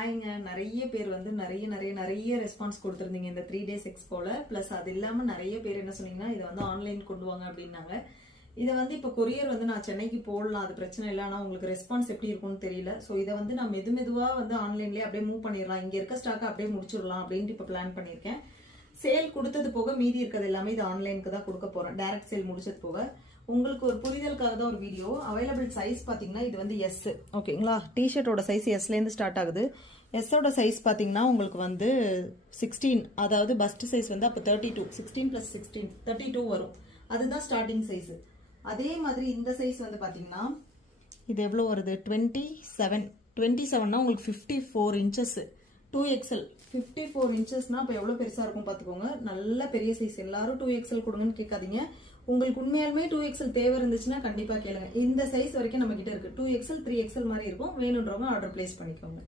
ஹாய்ங்க. நிறைய பேர் வந்து நிறைய ரெஸ்பான்ஸ் கொடுத்துருந்தீங்க இந்த 3 days எக்ஸ்போல. ப்ளஸ் அது இல்லாமல் நிறைய பேர் என்ன சொன்னீங்கன்னா இதை வந்து ஆன்லைன் கொண்டு வாங்க அப்படின்னாங்க. இதை வந்து இப்போ கொரியர் வந்து நான் சென்னைக்கு போடலாம், அது பிரச்சனை இல்லை. ஆனால் உங்களுக்கு ரெஸ்பான்ஸ் எப்படி இருக்கும்னு தெரியல. ஸோ இதை வந்து நான் மெதுவாக வந்து ஆன்லைன்லேயே அப்படியே மூவ் பண்ணிடலாம், இங்கே இருக்க ஸ்டாக்கை அப்படியே முடிச்சிடலாம் அப்படின்ட்டு இப்போ பிளான் பண்ணியிருக்கேன். சேல் கொடுத்தது போக மீதி இருக்கிறது எல்லாமே இது ஆன்லைனுக்கு தான் கொடுக்க போகிறேன். டைரக்ட் சேல் முடிச்சது போக உங்களுக்கு ஒரு புரிதலுக்காக தான் ஒரு வீடியோ. அவைலபிள் சைஸ் பார்த்தீங்கன்னா இது வந்து எஸ், ஓகேங்களா. டிஷர்ட்டோட சைஸ் எஸ்லேருந்து ஸ்டார்ட் ஆகுது. எஸ்ஸோட சைஸ் பார்த்தீங்கன்னா உங்களுக்கு வந்து 16, அதாவது பஸ்ட் சைஸ் வந்து அப்போ 32, 16 + 16 32 வரும். அதுதான் ஸ்டார்டிங் சைஸ். அதே மாதிரி இந்த சைஸ் வந்து பார்த்தீங்கன்னா இது எவ்வளோ வருது, 27னா உங்களுக்கு 54 inches, 2XL 54 inchesனா இப்போ எவ்வளோ பெருசாக இருக்கும் பார்த்துக்கோங்க. நல்ல பெரிய சைஸ். எல்லாரும் 2XL கொடுங்கன்னு கேட்காதீங்க. உங்களுக்கு உண்மையாலுமே 2XL தேவை இருந்துச்சுன்னா கண்டிப்பாக கேளுங்க. இந்த சைஸ் வரைக்கும் நம்ம கிட்ட இருக்கு. 2XL 3XL மாதிரி இருக்கும். வேணுன்றவங்க ஆர்டர் பிளேஸ் பண்ணிக்கோங்க.